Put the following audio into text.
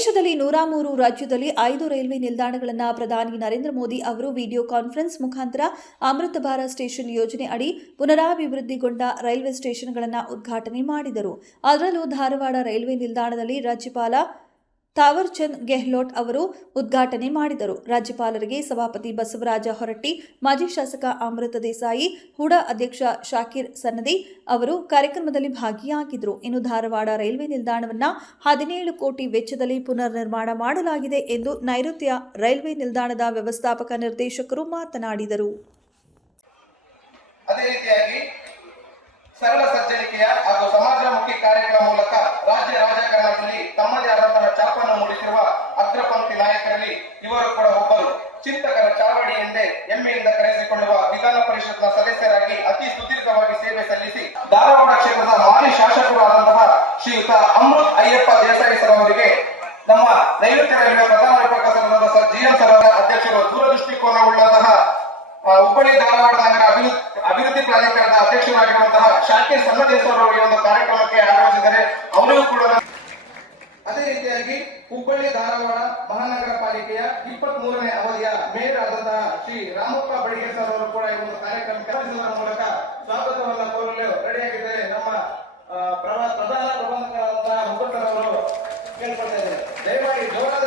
ದೇಶದಲ್ಲಿ 103 ರಾಜ್ಯದಲ್ಲಿ 5 ರೈಲ್ವೆ ನಿಲ್ದಾಣಗಳನ್ನು ಪ್ರಧಾನಿ ನರೇಂದ್ರ ಮೋದಿ ಅವರು ವಿಡಿಯೋ ಕಾನ್ಫರೆನ್ಸ್ ಮುಖಾಂತರ ಅಮೃತ ಭಾರತ್ ಸ್ಟೇಷನ್ ಯೋಜನೆ ಅಡಿ ಪುನರಾಭಿವೃದ್ಧಿಗೊಂಡ ರೈಲ್ವೆ ಸ್ಟೇಷನ್ಗಳನ್ನು ಉದ್ಘಾಟನೆ ಮಾಡಿದರು. ಅದರಲ್ಲೂ ಧಾರವಾಡ ರೈಲ್ವೆ ನಿಲ್ದಾಣದಲ್ಲಿ ರಾಜ್ಯಪಾಲ ತಾವರ್ಚಂದ್ ಗೆಹ್ಲೋಟ್ ಅವರು ಉದ್ಘಾಟನೆ ಮಾಡಿದರು. ರಾಜ್ಯಪಾಲರಿಗೆ ಸಭಾಪತಿ ಬಸವರಾಜ ಹೊರಟ್ಟಿ, ಮಾಜಿ ಶಾಸಕ ಅಮೃತ ದೇಸಾಯಿ, ಹುಡಾ ಅಧ್ಯಕ್ಷ ಶಾಕಿರ್ ಸನ್ನದಿ ಅವರು ಕಾರ್ಯಕ್ರಮದಲ್ಲಿ ಭಾಗಿಯಾಗಿದ್ದರು. ಇನ್ನು ಧಾರವಾಡ ರೈಲ್ವೆ ನಿಲ್ದಾಣವನ್ನು 17 ಕೋಟಿ ವೆಚ್ಚದಲ್ಲಿ ಪುನರ್ ನಿರ್ಮಾಣ ಮಾಡಲಾಗಿದೆ ಎಂದು ನೈಋತ್ಯ ರೈಲ್ವೆ ನಿಲ್ದಾಣದ ವ್ಯವಸ್ಥಾಪಕ ನಿರ್ದೇಶಕರು ಮಾತನಾಡಿದರು. ಅದೇ ರೀತಿಯಾಗಿ ಸರಳ ಸಜ್ಜನಿಕೆಯ ಹಾಗೂ ಸಮಾಜಮುಖಿ ಕಾರ್ಯಗಳ ಮೂಲಕ ರಾಜ್ಯ ರಾಜಕಾರಣದಲ್ಲಿ ತಮ್ಮದೇ ಆದಂತಹ ಛಾಪನ್ನು ಮೂಡಿಸಿರುವ ಅಗ್ರಪಂಕ್ತಿ ನಾಯಕರಲ್ಲಿ ಇವರು ಕೂಡ ಒಬ್ಬರು. ಚಿಂತಕರ ಚಾವಡಿ ಎಂದೇ ಹೆಮ್ಮೆಯಿಂದ ಕರೆಸಿಕೊಳ್ಳುವ ವಿಧಾನ ಪರಿಷತ್ನ ಸದಸ್ಯರಾಗಿ ಅತಿ ಸುದೀರ್ಘವಾಗಿ ಸೇವೆ ಸಲ್ಲಿಸಿ ಧಾರವಾಡ ಕ್ಷೇತ್ರದ ಮಾಜಿ ಶಾಸಕರು ಆದಂತಹ ಶ್ರೀಯುತ ಅಮೃತ್ ಅಯ್ಯಪ್ಪ ದೇಸಾಯಿ ಸರ್ ಅವರಿಗೆ ನಮ್ಮ ನೈಋತ್ಯ ರೈಲ್ವೆ ಪ್ರಧಾನ ವಿಭಾಗ ಸರ್ GM ಸರ್ ಅಧ್ಯಕ್ಷರು ದೂರದೃಷ್ಟಿಕೋನ ಉಳ್ಳಂತಹ ಹುಬ್ಬಳ್ಳಿ ಧಾರವಾಡ ನಗರ ಅಭಿವೃದ್ಧಿ ಪ್ರಾಧಿಕಾರದ ಅಧ್ಯಕ್ಷರಾಗಿರುವಂತಹ ಶಾಕಿರ್ ಸನ್ನದೇಶ್ವರ ಈ ಒಂದು ಕಾರ್ಯಕ್ರಮಕ್ಕೆ ಆಗಮಿಸಿದರೆ ಅವರಿಗೂ ಕೂಡ. ಅದೇ ರೀತಿಯಾಗಿ ಹುಬ್ಬಳ್ಳಿ ಧಾರವಾಡ ಮಹಾನಗರ ಪಾಲಿಕೆಯ 23ನೇ ಅವಧಿಯ ಮೇಯರ್ ಆದಂತಹ ಶ್ರೀ ರಾಮಪ್ಪ ಬಡಿಗೆ ಸರ್ ಅವರು ಕೂಡ ಈ ಒಂದು ಕಾರ್ಯಕ್ರಮಕ್ಕೆ ಆಗಮಿಸುವ ಮೂಲಕ ಸ್ವಾಗತವನ್ನು ಕೋರಲು ರೆಡಿಯಾಗಿದ್ದಾರೆ. ನಮ್ಮ ಪ್ರಧಾನ ಪ್ರಬಂಧಕರಾದಂತಹ ಹುಬ್ಬಳ್ಳಿ ಅವರು ಕೇಳ್ಕೊಳ್ತಾ ಇದ್ದಾರೆ. ದಯಮಾಡಿ ಜೋರಾದ